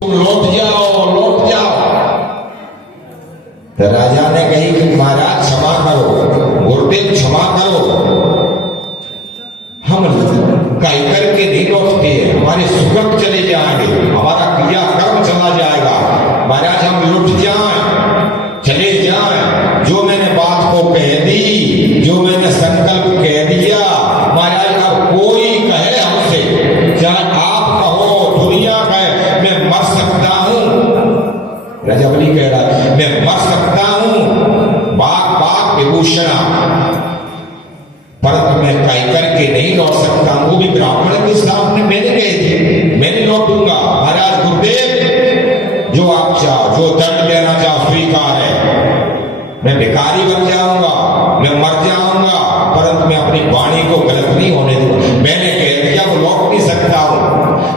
लौट जाओ लौट जाओ। तो राजा ने कही कि महाराज क्षमा करो, गुरुदेव क्षमा करो, हम कई करके नहीं लौटते हैं, हमारे सुकृत चले जाएंगे, हमारा क्रिया कर्म चला जाएगा। महाराज हम लुट जाएं, चले जाएं, जो मैंने बात को कह दी, जो मैंने संकल्प कह दिया, महाराज अब कोई कहे हमसे, चाहे आप कहो, दुनिया कहे, मैं मर सकता हूं। राजा बलि कह रहा है मैं मर सकता हूं, बाग बाग विभूषणा, परंतु मैं कई करके नहीं लौट सकता। वो भी ब्राह्मण के सामने मैंने कहे थे मैं नहीं लौटूंगा। महाराज गुरुदेव जो आप चाहो, जो दंड देना चाहो स्वीकार है। मैं भिखारी बन जाऊंगा, मैं मर जाऊंगा, परंतु मैं अपनी वाणी को गलत नहीं होने दूंगा। मैंने कह दिया वो लौट नहीं सकता हूं।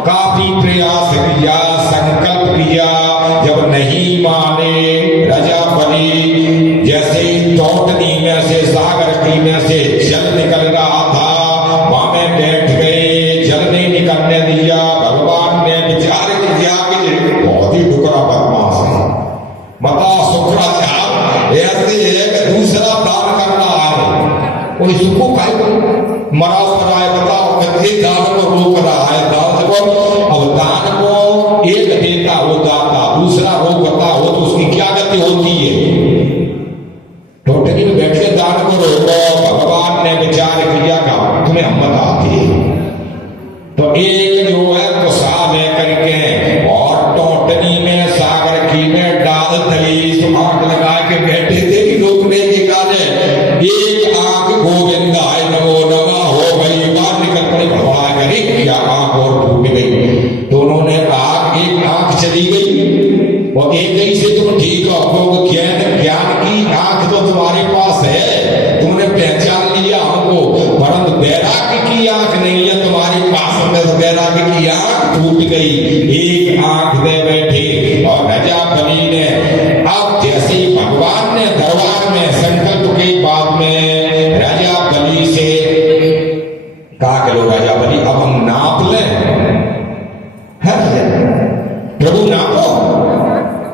काफी प्रयास किया, संकल्प किया, जब नहीं माने राजा बलि जैसे ही टोटनी में से सागर की में से जल निकल रहा था, वहां में बैठ गए, जल नहीं निकलने दिया। भगवान ने विचार किया कि बहुत ही टुकड़ा बदमाश है, बताओ शुक्राचार्य ऐसे एक दूसरा दान करना है, कोई सुखो खाए मरा पर आए, बताओ कितने दान को रोक रहा है। दान को अब दान को एक देता वो दाता, दूसरा रोकता हो तो उसकी क्या गति होती है। टोटली में बैठ के दान को रोको। भगवान ने विचार किया कि तुम्हें हम बताते हैं, तो एक जो है गुस्सा में करके और टोटनी में सागर की में डाल तली आग लगा के बैठे थे कि रोकने के कारण एक आंख गोविंद आय नमो नमा हो गई, बाहर निकल पड़ी, भगवान करी क्या आंख और टूट गई। दोनों ने आग, एक आंख चली गई और एक ही से तुम ठीक हो, ज्ञान की आंख तो तुम्हारे पास है, तुमने पहचान लिया हमको, परंतु वैराग्य की आंख नहीं है तुम्हारे पास में, तो वैराग्य की आंख टूट गई। एक आंख दे बैठे और राजा बलि ने अब जैसे ही भगवान ने दरबार में संकल्प के बाद में राजा बलि से कहा कि लो राजा बलि अब हम नाप लें, प्रभु नापो।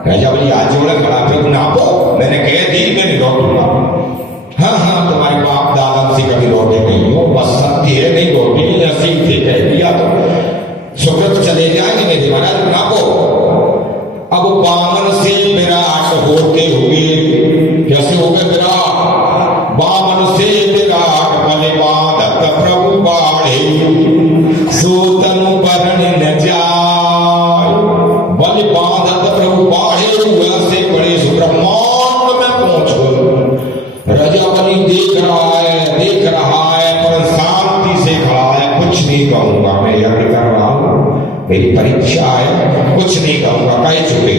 राजा बलि आज जोड़े खड़ा, प्रभु नापो, मैंने कह दी मैं नहीं लौटूंगा। हाँ हाँ तुम्हारे बाप दादा से कभी लौटे नहीं हो, बस सत्य है नहीं लौटी, नसीब थे कह दिया तो सुकृत चले जाएंगे मेरे महाराज नापो। अब बामन से विराट होते हुए कैसे हो गए विराट, बामन से विराट बलि बाधक प्रभु बाढ़े, सोतनु बरण न जाय, बलि बाधक प्रभु बाढ़े हुआ से बड़े ब्रह्मांड में पहुंच गए। राजा बलि देख रहा है पर शांति से खड़ा है, कुछ नहीं कहूंगा, मैं यज्ञ कर रहा हूं, मेरी परीक्षा है, कुछ नहीं कहूंगा, कह चुके।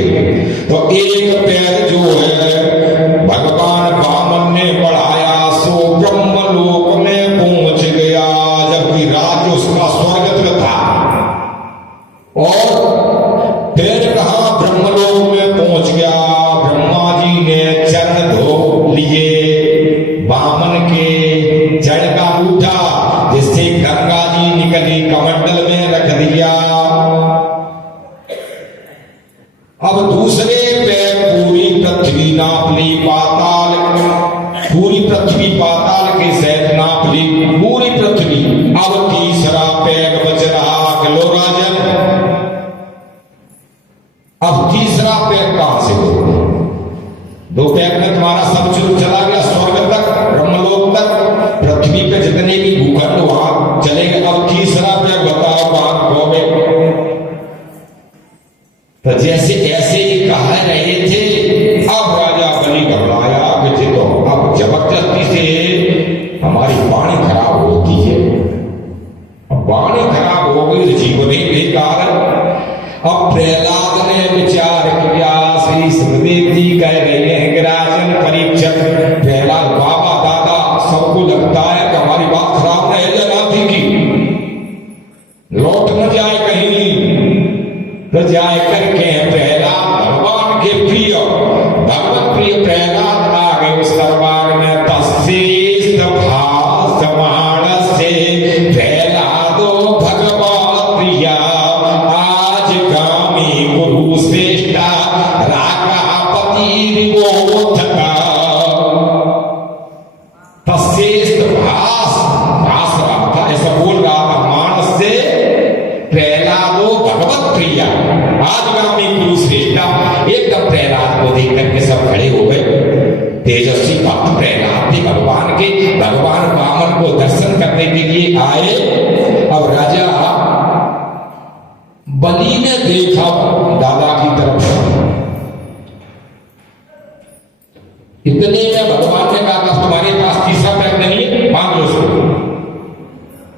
तो एक पैर जो है भगवान वामन ने बढ़ाया सो ब्रह्मलोक में पहुंच गया, जबकि राज्य उसका स्वर्ग था। और पैर कहा ब्रह्मलोक में पहुंच गया। ब्रह्मा जी ने चरण धो लिए, वामन के जड़ का उठा जिससे गंगा जी निकली, कमंडल में रख दिया। अब दूसरे पे पूरी पृथ्वी नाप ली, पाताल, पूरी पृथ्वी पाताल के सहित नाप ली पूरी पृथ्वी। अब तीसरा पैर बच रहा, लो राजन अब तीसरा पैर कहां से हो, दो पैर में तुम्हारा सब चला गया स्वर्ग तक, ब्रह्मलोक तक, पृथ्वी पे जितने भी भूखंड वहां चले गए। अब तीसरा पैर बताओ कहां खो गए। तो जैसे ऐसे ही कह रहे थे, अब राजा बलि घबराया कि तो अब जबरदस्ती से हमारी वाणी खराब होती है, वाणी खराब हो गई, जीवन ही बेकार। अब प्रहलाद ने विचार किया, श्री सुखदेव जी कह रहे हैं कि राजन परीक्षित, प्रहलाद बाबा दादा सबको लगता है कि हमारी बात खराब है जनाती की, लौट न जाए कहीं, तो जाए करके प्रहलाद भगवान के प्रिय भगवत प्रिय प्रहलाद आ गए उस दरबार में। तस्से भाषमाण से प्रहलादो भगवत प्रिया, आज गामी गुरु कुरुश्रेष्ठा रागापति विगोथका तस्येस्त भास भास रहा था, ऐसा बोल रहा था मानस से प्रहलादो भगवत प्रिया आजगामी कुरुश्रेष्ठा। एकदम प्रहलाद को देख करके सब खड़े हो गए। तेजस्वी भक्त प्रहलाद थे भगवान के, भगवान वामन को दर्शन करने के लिए आए। अब राजा बलि ने देखा दादा की तरफ, इतने में भगवान ने कहा तुम्हारे पास तीसरा पैक नहीं है, मांग लो उसको,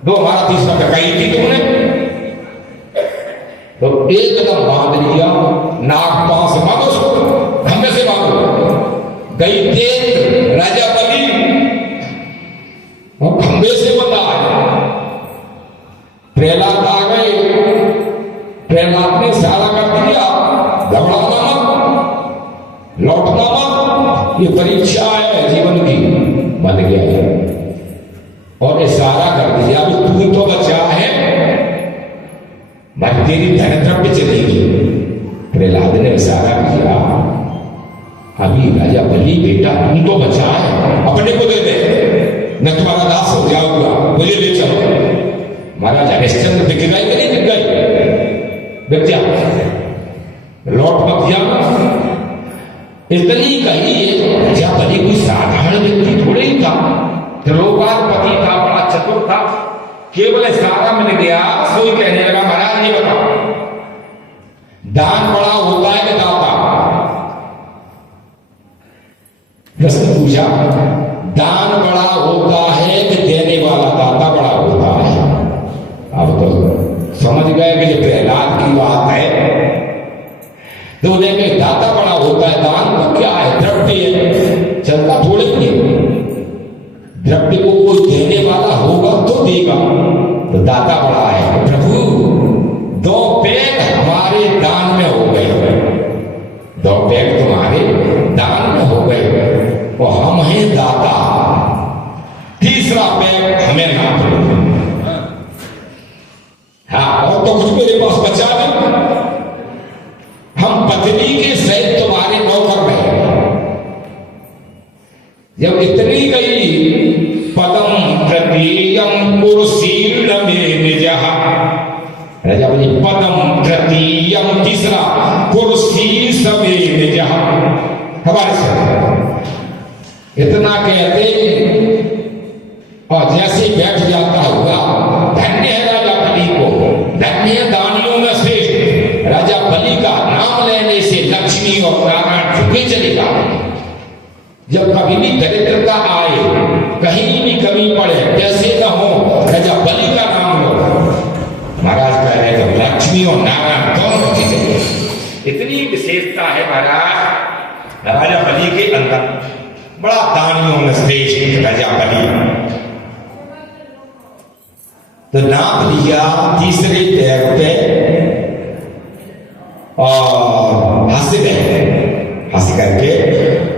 दो हमारा तीसरा पैक आई थी तुमने। तो एकदम बांध लिया, नाक पांव से मांगो उसको, खंबे से मांगो। गई तेज राजा बलि और खंबे से बंधा है। प्रहलाद आ गए, प्रहलाद ने सारा कर दिया, घबराना मत, लौटना मत, ये परीक्षा है जीवन की, बन गया है। और इशारा कर दिया भी तू तो बचा है, मैं तेरी धन द्रव्य चलेगी। प्रहलाद ने इशारा किया, अभी राजा बलि बेटा तू तो बचा है, अपने को दे दे, मैं तुम्हारा दास हो जाऊंगा, मुझे ले चलो। महाराज हरिश्चंद्र दिख गए कि नहीं दिख गए? दिख जा, लौट मत जाना। इतनी कही, राजा बलि कोई साधारण व्यक्ति थोड़े ही था, त्रिलोकाधिपति था, बड़ा चतुर था। केवल इशारा मिल गया, सोई कहने लगा महाराज ये बताओ, दान बड़ा होता है कि दाता? प्रश्न पूछा, दान बड़ा होता है कि देने वाला दाता बड़ा होता है? अब तो समझ गए कि ये प्रहलाद की बात है। तो उन्हें दाता बड़ा होता है, दान तो क्या है, द्रव्य है, चलता थोड़े नहीं। द्रव्य को कोई देने वाला होगा तो देगा, तो दाता बड़ा है। प्रभु 2 पैक हमारे दान में हो गए, 2 पैक तुम्हारे दान में हो गए, और हम हैं दाता, तीसरा पैक हमें ना दो। हाँ, और तो कुछ मेरे पास बचा नहीं, हम पत्नी के सहित तुम्हारे नौकर रहे। जब इतनी गई, पदम तृतीयम कुरुशील में निजः, राजा बोले पदम तृतीयम तीसरा कुरुशील समेत निजः। हमारे साथ इतना कहते और जैसे बैठ जाता हुआ, धन्य है राजा बलि को, धन्य है दानियों में श्रेष्ठ। राजा बलि का नाम लेने से लक्ष्मी और नारायण झुके चलेगा। जब कभी भी दरिद्रता आए, कहीं भी कमी पड़े, कैसे न हो, राजा बलि का नाम लो। महाराज कह रहे जब लक्ष्मी और नारायण दोनों चीजें, इतनी विशेषता है महाराज राजा बलि के अंदर, बड़ा दानियों में श्रेष्ठ राजा बलि। तो नाम लिया तीसरे पैर पे और हंस गए, हंस करके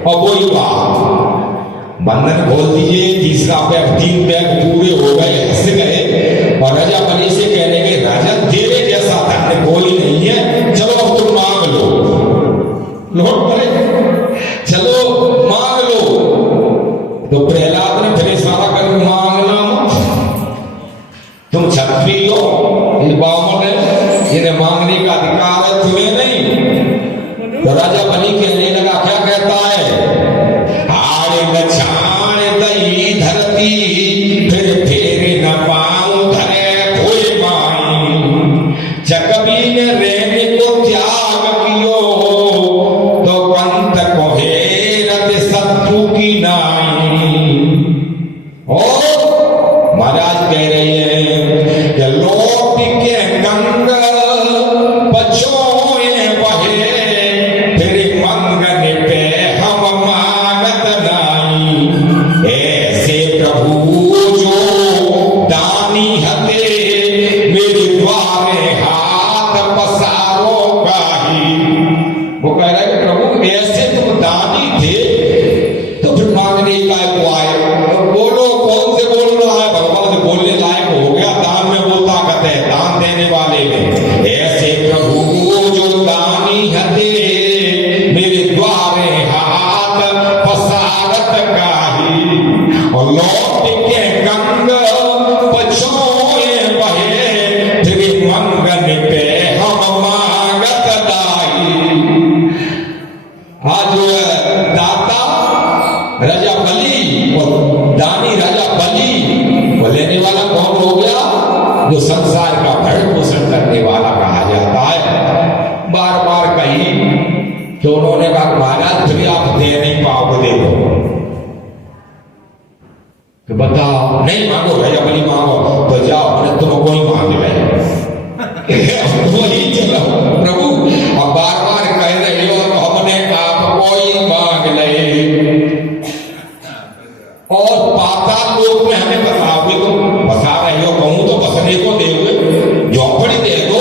और वही बात, बंधन खोल दीजिए, तीसरा पैर 3 पैर पूरे हो गए, हंस गए। और राजा बलि से कहने के राजा तेरे जैसा धन कोई नहीं है, चलो अब तुम मांग लो। लौट पड़े, चलो मांग लो। तो प्रहलाद ने फिर इशारा कर, मांगना मत, तुम क्षत्रिय हो, ये बामन है, इन्हें मांगने का अधिकार है, तुम्हें नहीं। तो राजा बलि कहने लगा, क्या कहता है, हारे लछाण दई धरती, फिर फेरे न पाऊं धरे कोई माई, जगबी ने रहने को त्याग कियो, तो बार बार कही तो उन्होंने कहा महाराज फिर आप दे नहीं पाओगे, देखो तो बताओ नहीं मांगो राजा बलि मांगो, तो जाओ मैंने तुमको ही मांग ले वही चलो प्रभु अब बार बार कह रहे हो तो हमने आपको ही मांग ले। और पाताल लोक में हमें बताओगे तो बता रहे हो, कहूं तो बसने को दोगे, झोपड़ी दे दो,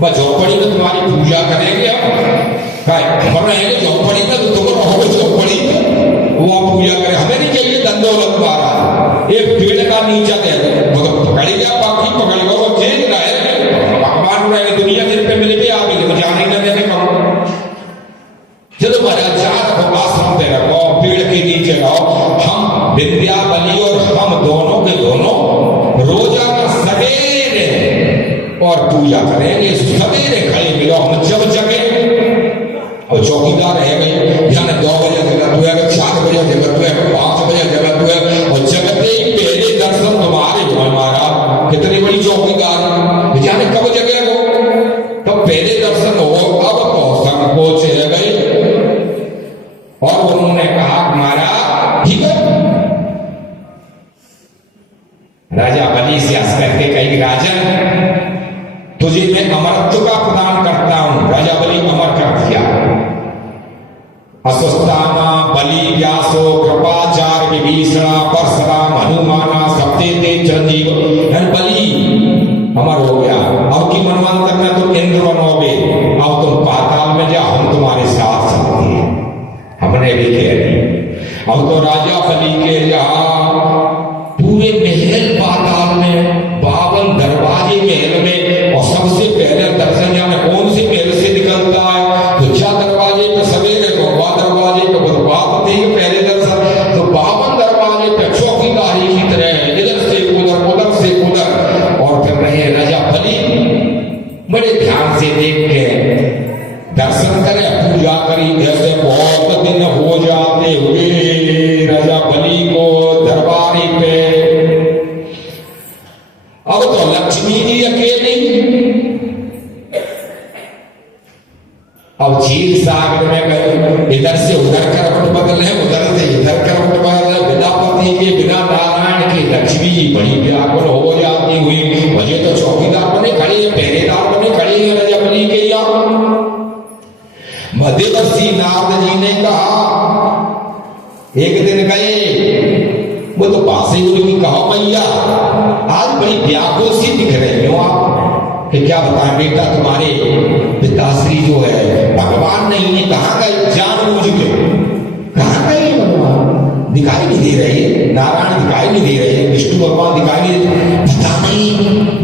बस झोपड़ी में तुम्हारी पूजा करेंगे हम रहेंगे झोपड़ी में, तो तुम रहोगे झोपड़ी में, वो पूजा करे, हमें नहीं चाहिए दंडोलत मारा, एक पेड़ का नीचा दे दो, पकड़ गया बाकी पकड़ गया, वो जेल रहे भगवान रहे दुनिया जिन पे मिले भी आगे तो जाने न देने कहूँ। चलो महाराज जहां रखो आश्रम पे रखो, पेड़ के नीचे रहो, हम विद्या बलि और हम दोनों के दोनों रोजाना सवेरे और पूजा करेंगे, सवेरे खड़े मिलो हम जब जगे, और चौकीदार रह गई यानी 2 बजे जगह तू है, 4 बजे जगह तू है, 5 बजे जगह तू है, और जगते ही पहले दर्शन तुम्हारे हो हमारा, कितनी बड़ी चौकीदार जाने कब जगह हो, तो पहले दर्शन हो, अब तो संकोच रह गई। और उन्होंने कहा महाराज ठीक है, राजा बलि से हंस करके कही राजन तुझे मैं अमरत्व का प्रदान करता हूं। राजा बलि अमर कर दिया। अस्वस्थाना बलि व्यासो कृपाचार्य विभीषणा परशुराम हनुमाना सप्ते ते चिरंजीव, बलि अमर हो गया। अब की मनवंतर में तुम इंद्र बनोगे, अब तुम पाताल में जाओ, हम तुम्हारे साथ चलते हैं। हमने भी कह दी। अब तो राजा बलि के यहाँ पूरे महल पाताल में 52 दरवाजे महल में, और सबसे पहले दर्शन जाने कौन से महल से निकलता है, तो क्या दरवाजे पे सवेरे तो दरवाजे पे बात होती है पहले दर्शन, तो 52 दरवाजे पे चौकीदारी की तरह इधर से उधर उधर से उधर, और फिर रहे राजा बलि बड़े ध्यान से देख के दर्शन करे पूजा करी। ऐसे बहुत दिन हो जाते हुए राजा बलि को दरबारी पे, अब तो लक्ष्मी जी अकेली, अब क्षीर सागर में गए, इधर से उधर करवट बदले, उधर से इधर करवट बदले, बिना पति के बिना नारायण के लक्ष्मी जी बड़ी व्याकुल हो जाती हुई, मुझे तो चौकीदार बने खड़े हैं, पहरेदार बने खड़े हैं राजा बलि के यहाँ। मध्यवर्षी नारद जी ने कहा, एक दिन गए, वो तो पास ही उनकी कहा मैया आज बड़ी व्याकुल सी दिख रही हो आप, कि क्या बताएं बेटा तुम्हारे पिताश्री जो है भगवान नहीं है, कहाँ गए जानबूझ के, कहाँ गए भगवान, दिखाई नहीं दे रहे, नारायण दिखाई नहीं दे रहे, विष्णु भगवान दिखाई नहीं दे, पता नहीं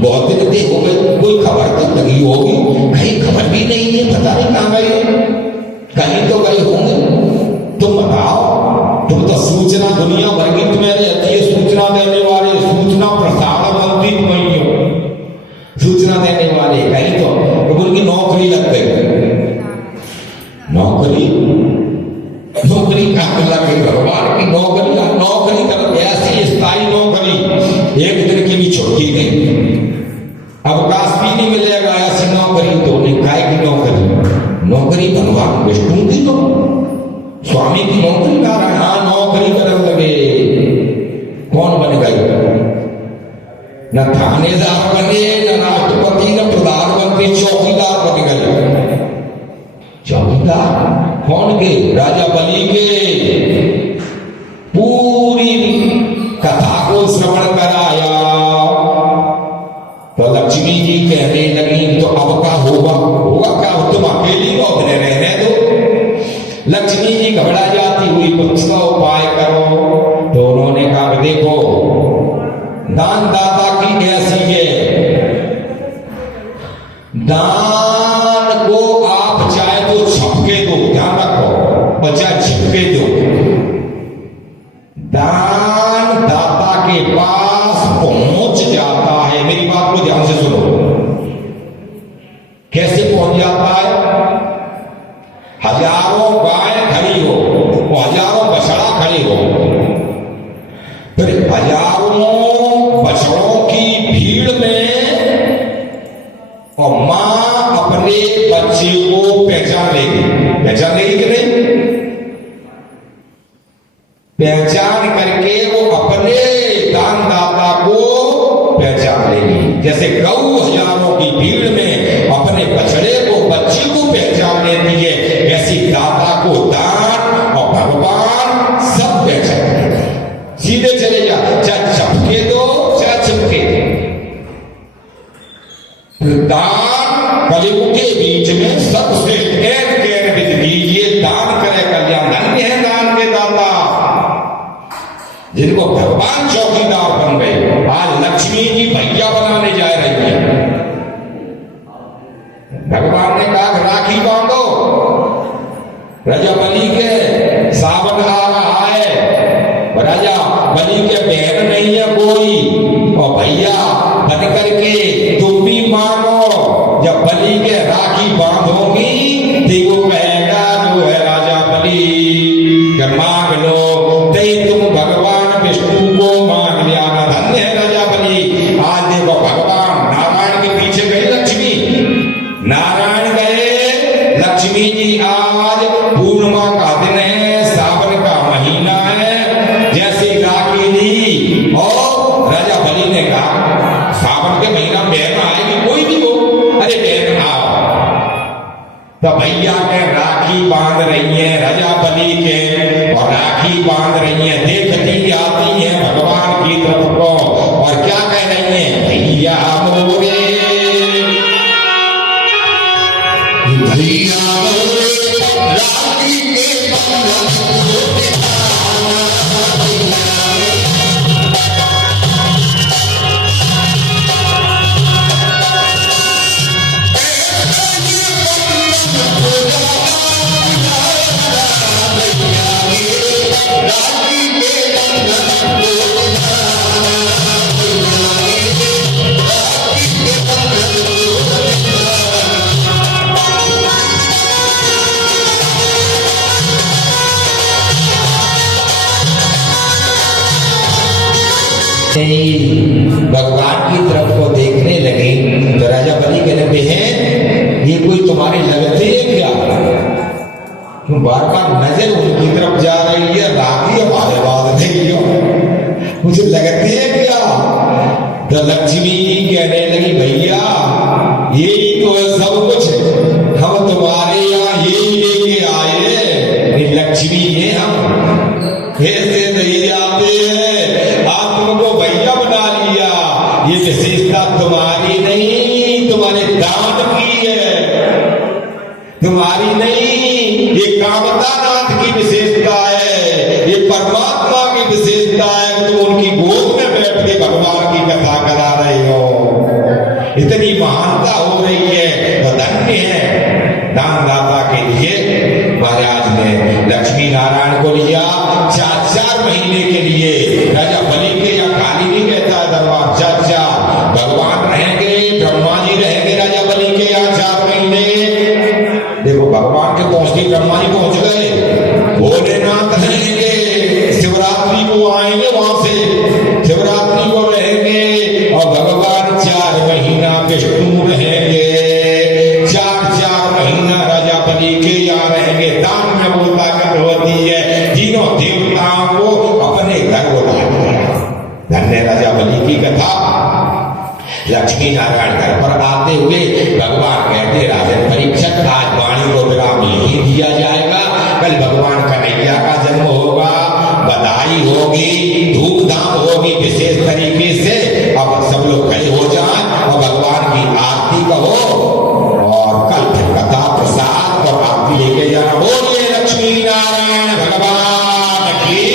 बहुत दिन दे हो गए, कोई खबर तो लगी होगी, कहीं खबर भी नहीं है, पता नहीं कहाँ गए, कहीं तो गए होंगे, तुम बताओ, तुम तो सूचना दुनिया भर की तुम्हें रहती है, सूचना देने वाले, सूचना प्रसारण मंत्री तुम्हें हो, सूचना देने वाले, कहीं तो उनकी नौकरी लग गई, नौकरी का लगे, भगवान की नौकरी कर ऐसी स्थायी नौकरी, एक दिन की भी छुट्टी नहीं, अवकाश भी नहीं मिलेगा, ऐसी नौकरी तो नहीं, काय की नौकरी भगवान विष्णु की, तो स्वामी की नौकरी नारायण, हाँ नौकरी करने लगे, कौन बन गए, न थानेदार बने, न राष्ट्रपति, न प्रधानमंत्री, चौकीदार बन गए। चौकीदार कौन के, राजा बलि के। पूरी कथा को श्रवण कराया तो लक्ष्मी जी कहने लगी, तो अब क्या होगा क्या, तुम अकेली को अपने रहने दो। लक्ष्मी जी घबरा जाती हुई, कुछ का उपाय करो, तो उन्होंने कहा देखो दान दाता की ऐसी है, दान को आप चाहे तो छपके दो, ध्यान रखो, और चाहे छिपके दो, दान दाता के पास पहुंच जाता है। मेरी बात को ध्यान से सुनो, कैसे पहुंच जाता है, हजारों गाय खड़ी हो, हजारों बछड़ा खड़ी हो, फिर हजारों बछड़ों की भीड़ में और मां अपने बच्चे पहचान लेगी कि नहीं? पहचान करके वो अपने दानदाता को पहचान लेगी। जैसे गऊ हजारों की भीड़ में अपने बछड़े को, बच्ची को पहचान लेती है, ऐसी दाता को दान और भगवान सब पहचान लेते हैं। सीधे चले जा, चाहे चपके दो चाहे चपके दो। दान कलयुग के बीच में सबश्रेष्ठ दीजिए, दान करे कल्याण। धन्य है दान के दाता जिनको भगवान चौकीदार बन गए। आज लक्ष्मी जी भैया बनाने जा रही है। भगवान ने कहा राखी बांधो, राजा बलि के सावन आ रहा है, राजा बलि के बहन नहीं है कोई, और भैया बन करके तुम भी मांगो। जब बलि के राखी बांधोगी तो वो कहेगा जो है राजा बलि, जब मांग लो तुम भगवान विष्णु को मांग लिया ना। धन्य है राजा बलि। आज देखो भगवान नारायण के पीछे गए लक्ष्मी, नारायण गए, लक्ष्मी जी आज पूर्णिमा का दिन है, सावन का महीना है, जैसे राखी दी और राजा बलि ने कहा सावन के महीना बहन आएगी, कोई भी हो, अरे बहन आओ। तो भैया के राखी बांध रही है राजा बलि के, और राखी बांध रही है, देखती आती है भगवान की तरफ को, और क्या कह रही है? भैया मोरे, भैया मोरे राखी के भगवान की तरफ को देखने लगे तो राजा बलि कहने बहन ये कोई तुम्हारे लगते है क्या? क्यों बार बार नजर उनकी तरफ जा रही है, राखी हमारे बाद नहीं हो, मुझे लगते है क्या? तो लक्ष्मी जी कहने लगी भैया यही तो है सब कुछ, हम तुम्हारे यहाँ यही लेके आए, लक्ष्मी है हम ऐसे नहीं जाते हैं, आप तुमको भैया बना लिया, ये विशेषता तुम्हारी नहीं, तुम्हारे दान की है, तुम्हारी नहीं, ये कामतानाथ की विशेषता है, ये परमात्मा की विशेषता है। तुम उनकी गोद में बैठ के भगवान की कथा करा रहे हो, इतनी महानता हो रही है, तो धन्य है दानदाता के लिए। महाराज ने लक्ष्मी नारायण को लिया 4 महीने के लिए, राजा बलि के या खाली नहीं कहता है दरबार, 4 भगवान रहेंगे, ब्रह्मा जी रहेंगे राजा बलि के यहाँ 4 महीने। देखो भगवान के पहुंचते ब्रह्मा जी पहुंच गए, भोलेनाथ रहेंगे, शिवरात्रि को आएंगे, वहां से शिवरात्रि को रहेंगे, और भगवान 4 महीना विष्णु रहेंगे, 4 महीना राजा बलि के यहाँ रहेंगे। दान में वो ताकत होती है, तीनों देवताओं को अपने घर बुला लिया। धन्य राजा बलि की कथा। लक्ष्मी नारायण घर पर आते हुए भगवान कहते राजन परीक्षक आज वाणी को विराम यही दिया जाएगा, कल भगवान कन्हैया का जन्म होगा, बधाई होगी, धूमधाम होगी विशेष तरीके से। अब सब लोग खड़े हो जाएं और भगवान की आरती कहो, और कल फिर कथा प्रसाद और आरती लेके जाना। बोलिए लक्ष्मी नारायण भगवान की।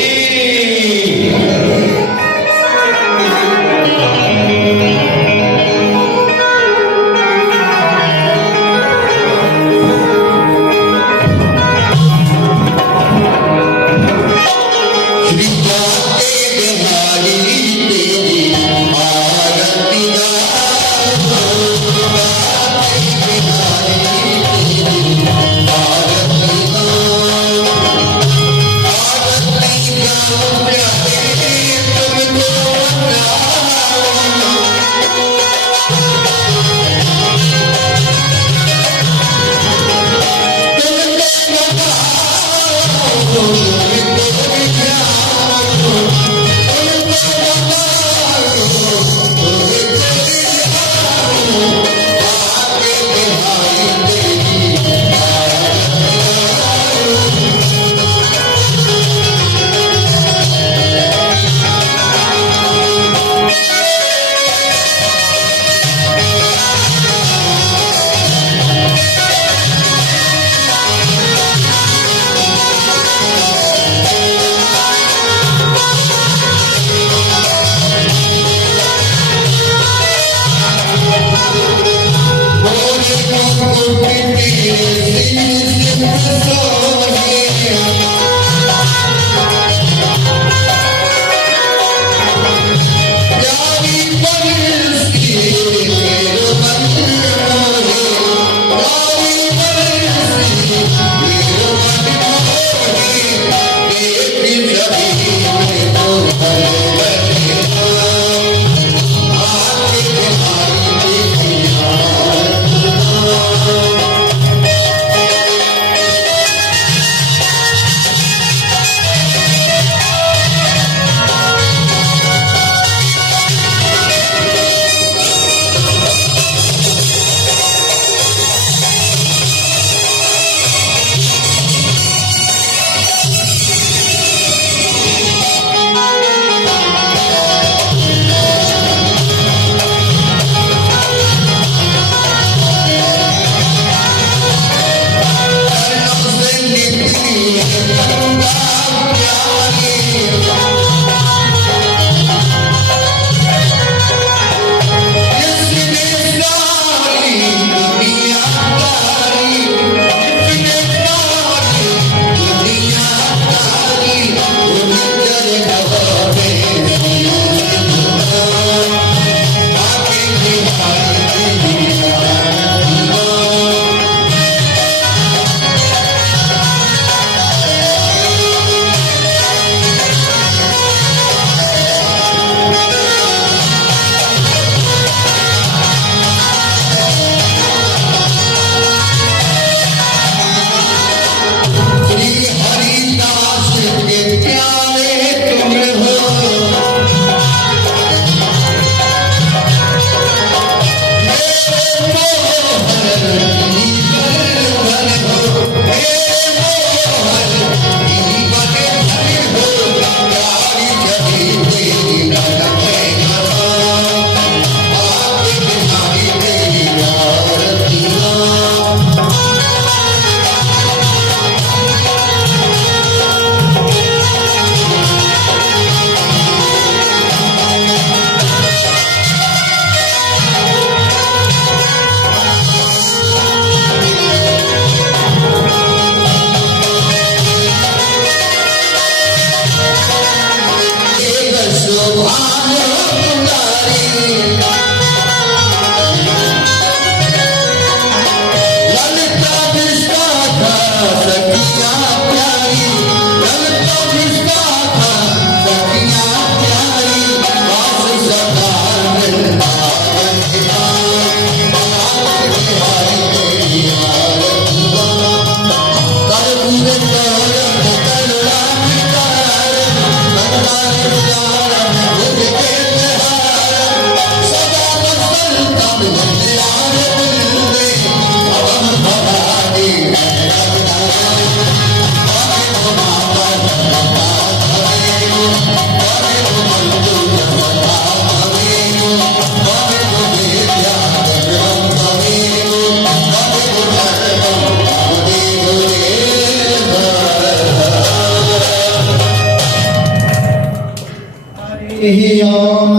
Om